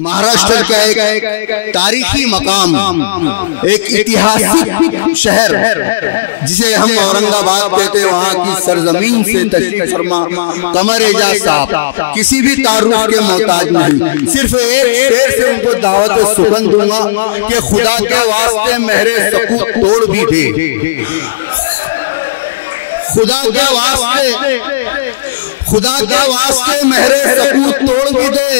महाराष्ट्र का एक तारीखी मकाम, एक ऐतिहासिक शहर जिसे हम औरंगाबाद कहते हैं, वहाँ की सरजमीन से तशरीफ फरमा कमर एजाज साहब किसी भी तारुफ के मोहताज नहीं। सिर्फ एक शेर से उनको दावत सुगन दूंगा कि खुदा के वास्ते मेहरे सकूत तोड़ भी दे, खुदा के वास्ते मेहरे सकूत तोड़ भी दे,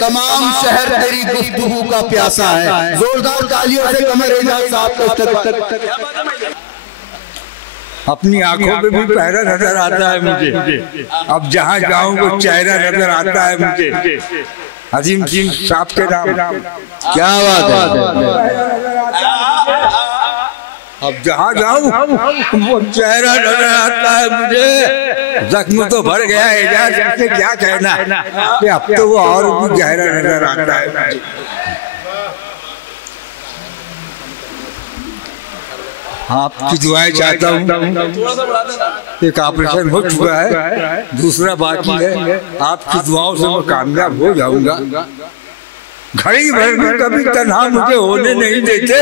तमाम शहर तेरी गुफ्तगू का प्यासा है। जोरदार तालियों से कमर एजाज साहब को अपनी आंखों पे भी पहरा नजर आता है मुझे, अब जहाँ जाऊँ वो चेहरा नजर आता है मुझे। अजीम साहब के नाम, क्या बात है। अब जहाँ जाऊँ वो चेहरा नजर आता है मुझे। जख्म तो भर गया एजाज से क्या कहना, कि अब तो वो और भी गहरा नजर आता है। आपकी दुआएं चाहता हूँ। एक ऑपरेशन हो चुका है, दूसरा बाकी है। आपकी दुआओं से मैं कामयाब हो जाऊंगा। घड़ी भर में कभी तन्हा मुझे होने नहीं देते,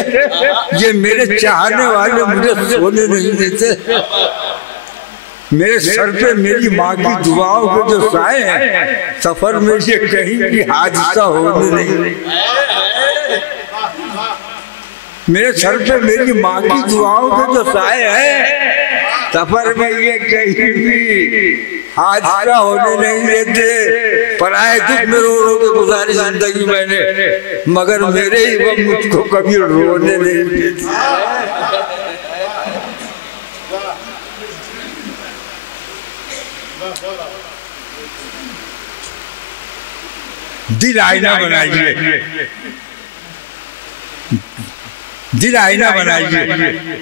ये मेरे चाहने वाले मुझे सोने नहीं देते। मेरे सर पे मेरी माँ की दुआओं के जो साए हैं, सफर में ये कहीं भी हादसा होने नहीं। मेरे सर पे मेरी माँ की दुआओं के जो साए हैं, सफर में ये कहीं भी हादसा होने नहीं देते। पराए दुख में रो रो के गुजारी जिंदगी मैंने, मगर मेरे ही वो मुझको कभी रोने नहीं देते। दिल आईना बनाइए, दिल आईना बनाइए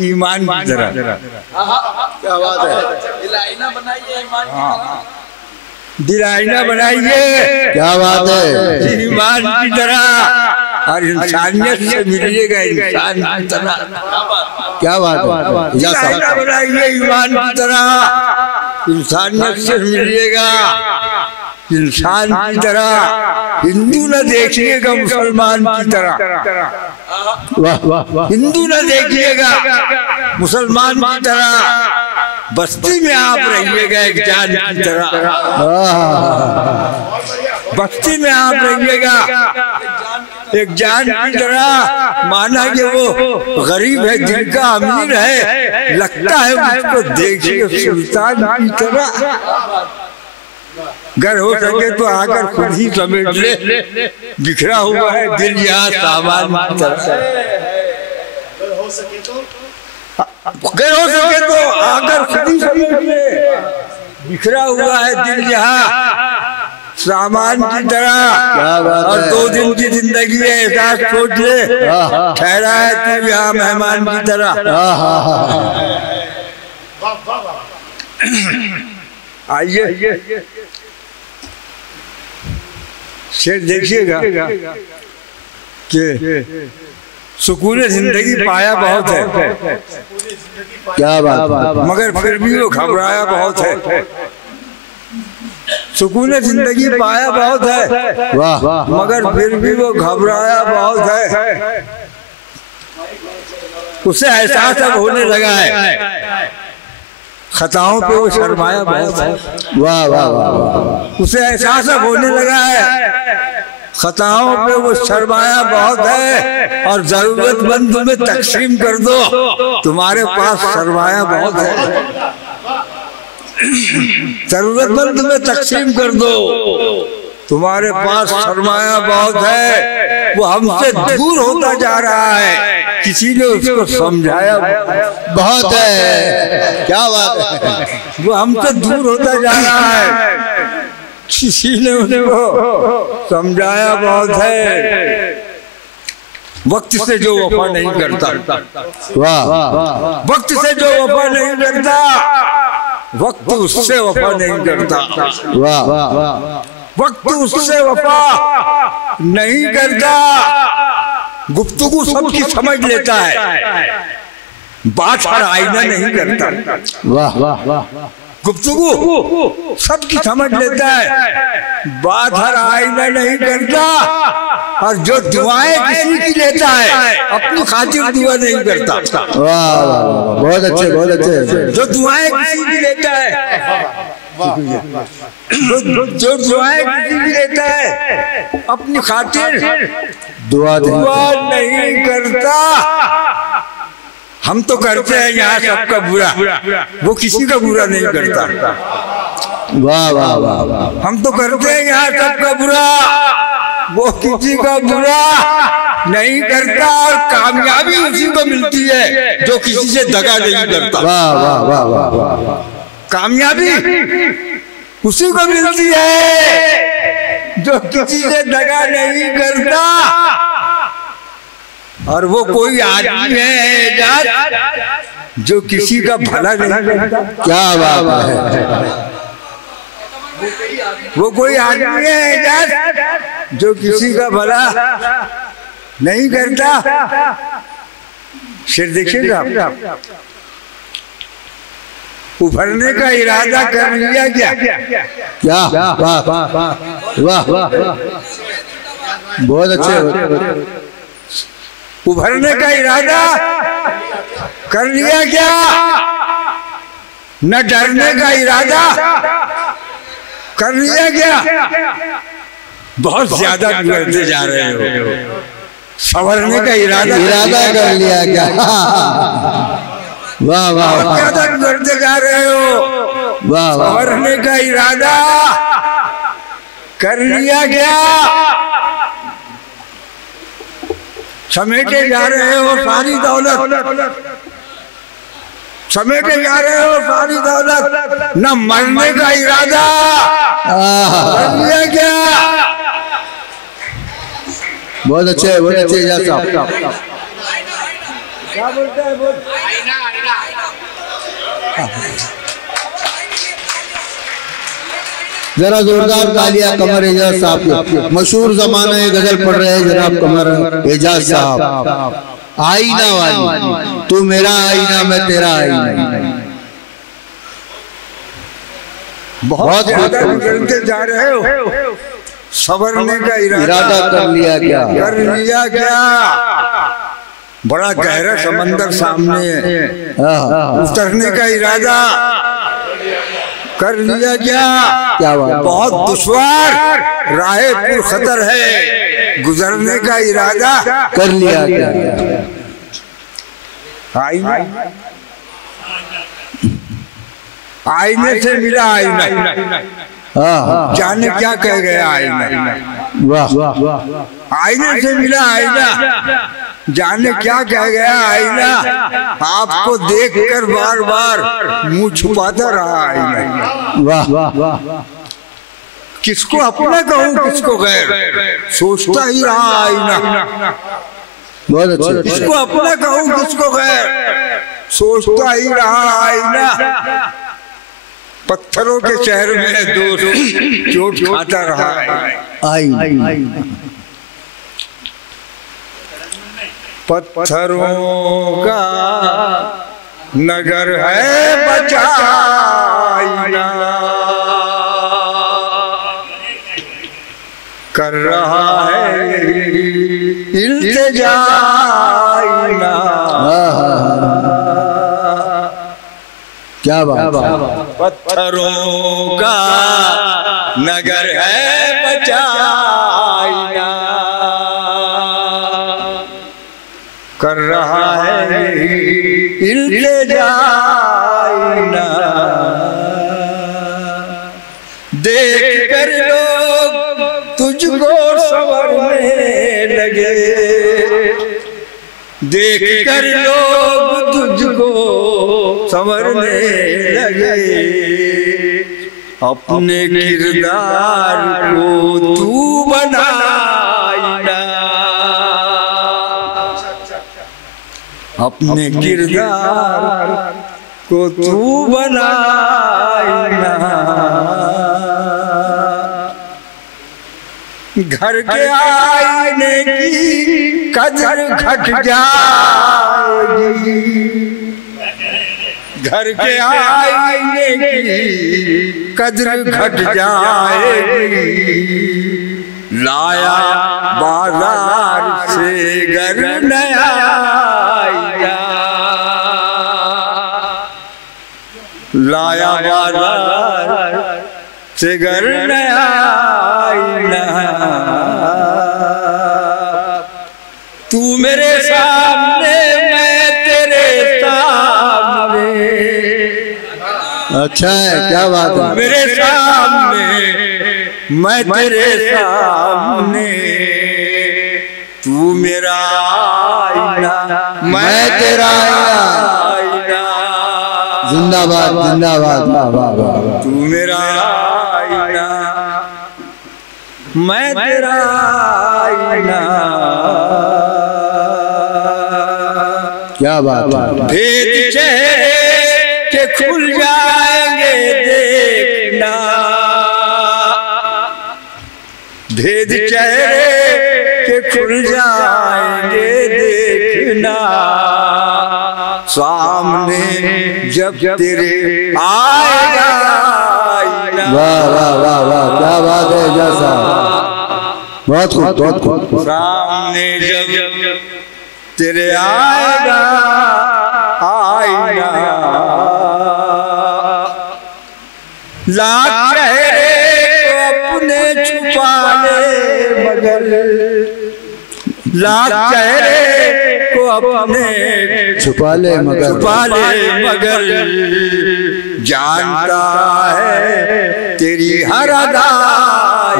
ईमान की तरह। क्या बात है। दिल आईना बनाइए ईमान की तरह। दिल आईना बनाइए, क्या बात है। ईमान की तरह और इंसानियत से मिलिएगा इंसान की तरह। क्या बात है। दिल आईना बनाइए ईमान की तरह, इंसानियत से मिलिएगा इंसान की तरह। हिंदू न देखिएगा मुसलमान की तरह, हिंदू न देखिएगा मुसलमान की तरह। बस्ती में आप रहिएगा एक जान की तरह, बस्ती में आप रहिएगा एक जान की तरह। माना कि वो गरीब है, दिल का अमीर है, लगता है उसको देखिए सुल्तान की तरह। अगर हो सके तो आकर खुद ही समेट ले, बिखरा हुआ है दिल यहाँ सामान की तरह। अगर हो सके तो आकर खुद ही समेट ले, बिखरा हुआ है दिल यहाँ सामान की तरह। और 2 दिन की जिंदगी है, एहसास सोच ले, ठहरा है तू यहाँ मेहमान की तरह। आइए शेर देखिएगा कि सुकून जिंदगी पाया बहुत है, क्या बात, मगर फिर भी वो घबराया बहुत है। सुकून जिंदगी पाया बहुत है, वाह, मगर फिर भी वो घबराया बहुत है। उसे एहसास अब होने लगा है, खताओं पे वो शर्माया बहुत है। वाह वाह वाह। उसे एहसास अब होने लगा है, खताओं पे वो शर्माया बहुत है। और जरूरतमंद में तकसीम कर दो, तुम्हारे पास सरमाया बहुत है। जरूरतमंद में तकसीम कर दो, तुम्हारे पास सरमाया बहुत है। वो हमसे दूर होता जा रहा है, किसी ने उसको समझाया बहुत है। क्या बात है। वो हमसे दूर होता जा रहा है, किसी ने उसको समझाया बहुत है। वक्त से जो वफा नहीं करता, वाह, वक्त से जो वफा नहीं करता, वक्त उससे वफा नहीं करता। वाह, वक्त उससे वफा नहीं करता। गुफ्तगू सबकी समझ लेता है, बात पर आईना नहीं करता। वाह वाह वाह। गुफ्तगू सबकी समझ लेता है, बात हर आईना नहीं करता, और जो दुआएं किसी की लेता है अपनी खातिर दुआ नहीं करता। वाह वाह, बहुत अच्छे बहुत अच्छे। जो दुआएं किसी की लेता है, जो दुआएं किसी की लेता है अपनी खातिर दुआ नहीं करता। हम तो करते हैं यहाँ सबका बुरा, वो किसी का बुरा नहीं करता। वाह वाह वाह वाह। हम तो करते हैं यहाँ सबका बुरा, वो किसी का बुरा नहीं करता, और कामयाबी उसी को मिलती है जो किसी से दगा नहीं करता। वाह वाह वाह वाह वाह। कामयाबी उसी को मिलती है जो किसी से दगा नहीं करता, और वो कोई आदमी है जो किसी का भला नहीं करता। क्या बात है। वो कोई आदमी है जो किसी का भला नहीं करता। शेर देखिएगा, उभरने का इरादा कर लिया क्या? क्या वाह वाह वाह, बहुत अच्छे। उभरने का इरादा कर लिया क्या? न डरने का इरादा कर लिया क्या? बहुत ज्यादा बिगड़ते जा रहे हो। संवरने का इरादा कर लिया क्या? वाह वाह, ज्यादा बिगड़ते जा रहे हो। वाह वाह, संवरने का इरादा कर लिया क्या? समेटे जा रहे हो सारी दौलत, समेटे जा रहे हो सारी दौलत, न मरने का इरादा कर लिया क्या? बहुत अच्छे बहुत अच्छे। क्या बोलते हैं? बोल। जरा जोरदार तालियां कमर एजाज साहब के। मशहूर जमाना ये गजल पढ़ रहे हैं जनाब कमर एजाज साहब। आईना वाली, तू मेरा आईना मैं तेरा आईना। बहुत ज्यादा बिगड़ते जा रहे हो। संवरने का इरादा कर लिया क्या? कर लिया क्या? बड़ा गहरा समंदर सामने है, उतरने का इरादा कर लिया क्या? क्या बात? बहुत दुश्वार राहे पुर खतर है, गुजरने का इरादा कर लिया क्या? आईने से मिला आईना, जाने क्या कह गया आईना। वाह, आईने से मिला आईना, जाने क्या कह गया आईना। आपको देखकर बार बार मुंह छुपाता रहा आईना। वाह, किसको अपना कहूँ किसको गैर, सोचता ही रहा आईना। बहुत अच्छे। किसको अपना कहूँ किसको गैर, सोचता ही रहा आईना। पत्थरों के शहर में दोस्त चोट खाता रहा है। पत्थरों का नगर है बचाईना, कर रहा है इल्तिजा आईना। क्या बात? पत्थरों का नगर है बचाईना, कर रहा है इल्तिजा आईना। देख कर लोग तुझको संवरने लगे, देख कर लोग तुझको संवरने लगे। अपने किरदार को तू बनाईना, अपने किरदार को तू बनाईना। घर के आईने की कदर घट जाएगी, घर के आईने की कद्र घट जाएगी, लाया बाजार से घर नया आईना, लाया बाजार से घर नया आईना, तू मेरे सामने मैं तेरे सामने। अच्छा है, क्या बात है। मेरे सामने मैं तेरे सामने, तू मेरा आईना मैं तेरा आईना। जिंदाबाद जिंदाबाद, वाह वाह वाह। तू मेरा आईना मैं तेरा आईना। क्या बात है। भेद चेहरे के खुल जाएंगे देखना, भेद चेहरे के खुल जाएंगे देखना, सामने जब तेरे आएगा। वाह वाह वाह वाह, क्या बात है जैसा, बहुत खूब बहुत खूब। सामने जब तेरे आएगा आईना, लाख चेहरे को अपने छुपा ले मगर, लाख चेहरे को अपने छुपा ले मगर, जानता है तेरी हर अदा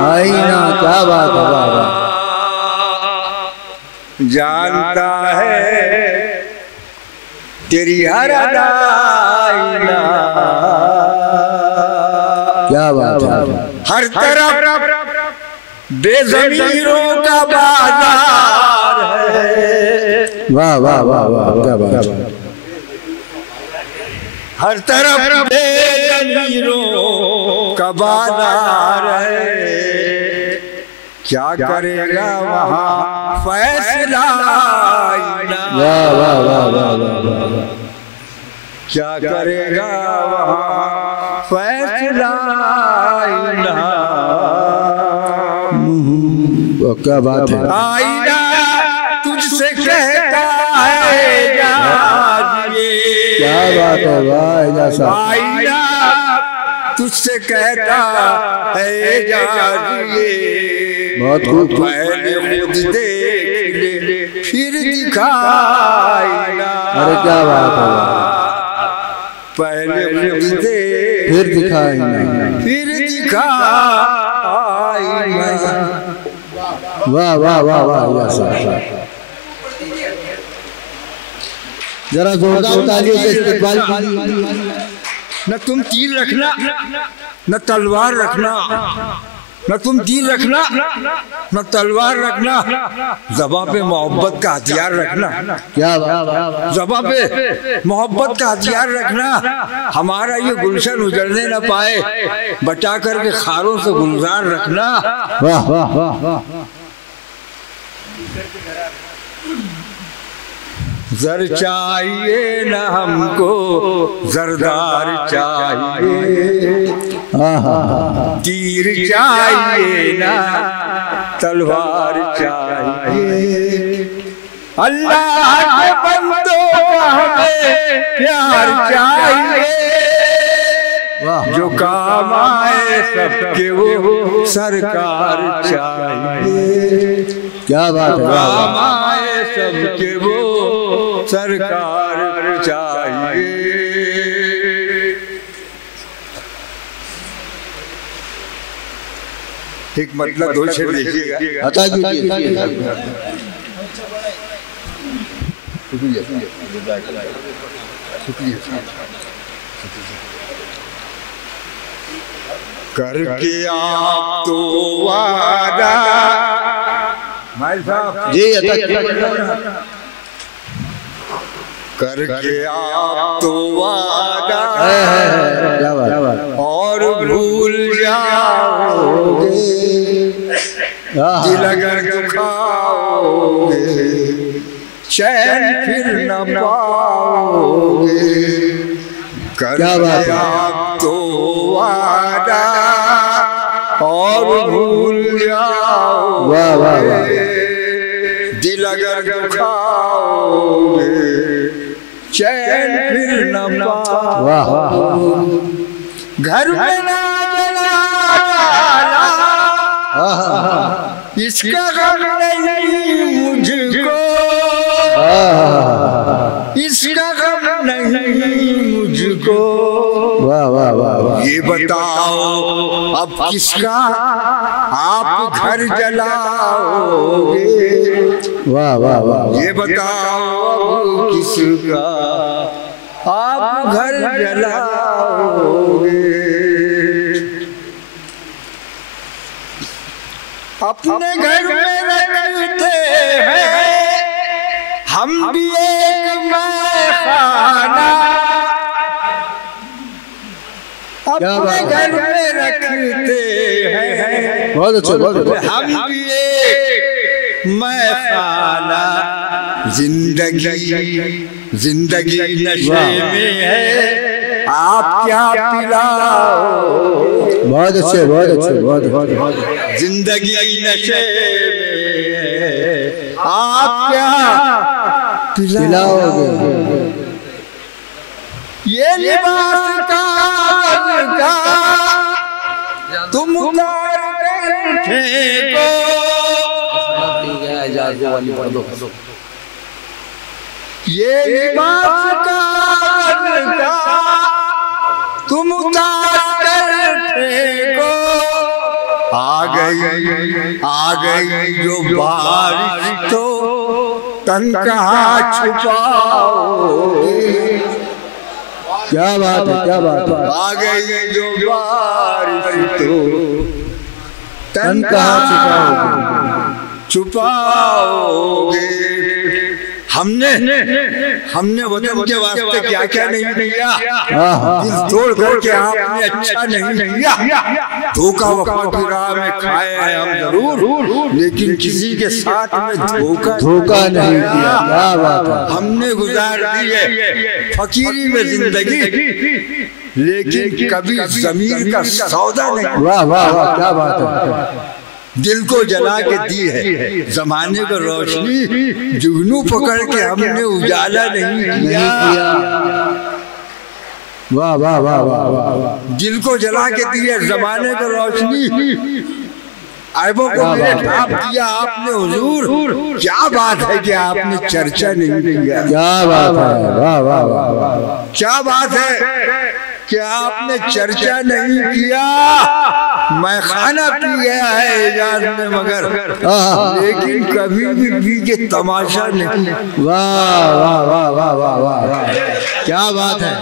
आईना। क्या बात है, वाह वाह। जानता है तेरी हर अदा आईना। क्या बात है। हर तरफ बेज़मीरों का बाजार है। वाह वाह वाह वाह, क्या बात है। हर तरफ बेज़मीरों का बाजार है, क्या करेगा वहाँ फैसला आईना। वाह वाह वाह वाह वाह, क्या करेगा वहाँ फैसला आईना। क्या बात है। आईना तुझसे कहता है जाजिए। क्या बात है, वाह जैसा। आईना तुझसे कहता है जाजिए, बहुत खूब। पहले खुद देख ले फिर दिखाईना। अरे क्या बात है, पहले खुद देख फिर दिखाईना, फिर दिखाईना। वाह वाह वाह वाह जैसा। जरा जोरदार तालियों से इस्तेमाल। न तुम तीर रखना न तलवार रखना, न तुम तीर रखना न तलवार रखना, ज़बां पे मोहब्बत का हथियार रखना। क्या बात। ज़बां पे मोहब्बत का हथियार रखना, हमारा ये गुलशन उजड़ने न पाए, बचा करके खारों से गुलजार रखना। वाह वाह वाह वाह। जर चाहिए न हमको जरदार चाहिए, तीर चाहिए ना तलवार चाहिए। अल्लाह के बंदों का हमें प्यार चाहिए, जो काम आए सबके वो सरकार चाहिए। क्या बात है। काम आए सबके वो सरकार चाहिए। एक मतलब दो शेर देखिएगा। हटा दीजिए। करके आप तो वादा भाई साहब जी करके आप तो वादा क्या बात। और भूल जाओगे, दिल अगर दुखाओगे चैन फिर न पाओगे। क्या बात है। तो वादा और भूल जाओ, वाह वाह वाह, दिल अगर दुखाओगे चैन फिर न पाओ। वाह वाह, घर में ना जलाना, इसका गम नहीं मुझको, इसका गम नहीं मुझको। वाह वाह वाह वाह, ये बताओ अब किसका आप घर जलाओगे, वाह वाह वाह, ये बताओ किसका आप घर जलाओगे। अपने घर में रखते हैं हम भी एक मैखाना, अपने घर में रखते हैं बहुत अच्छे बहुत अच्छे। हम भी एक मैखाना। जिंदगी नशे में है, आप क्या पिलाओ। बहुत अच्छे बहुत अच्छे बहुत बहुत। जिंदगी नशे में है, आप क्या पिलाओगे। ये लिबास का तुम उतार कर फेंको। ये लिबास का तुम उतार कर फेंको। आ गई जो बारिश तो तन कहाँ छुपाओगे। क्या बात है क्या बात है। आ गई जो बारिश तो तन कहाँ छुपाओगे। हमने वतन के वास्ते क्या क्या नहीं किया, दिल तोड़ करके आपने अच्छा नहीं किया। धोखा वफा की राह में खाए हैं हम जरूर, लेकिन किसी के साथ में धोखा नहीं किया। क्या बात है। हमने गुजार दी है फकीरी में जिंदगी, लेकिन कभी जमीर का सौदा नहीं। वाह वाह वाह, क्या बात है। दिल को जला के दी है जमाने को रोशनी, जुगनू पकड़ के हमने उजाला नहीं किया। वाह वाह वाह वाह, दिल को जला के दी है जमाने को रोशनी, ऐबों को ढाप दिया आपने हुजूर। क्या बात है कि आपने चर्चा नहीं किया। क्या बात है। वाह वाह वाह, क्या बात है कि आपने चर्चा नहीं किया। मैं खाना पी गया है एजाज में मगर, लेकिन कभी भी पी के तमाशा नहीं। वाह वाह वाह वाह वाह वाह, क्या बात है।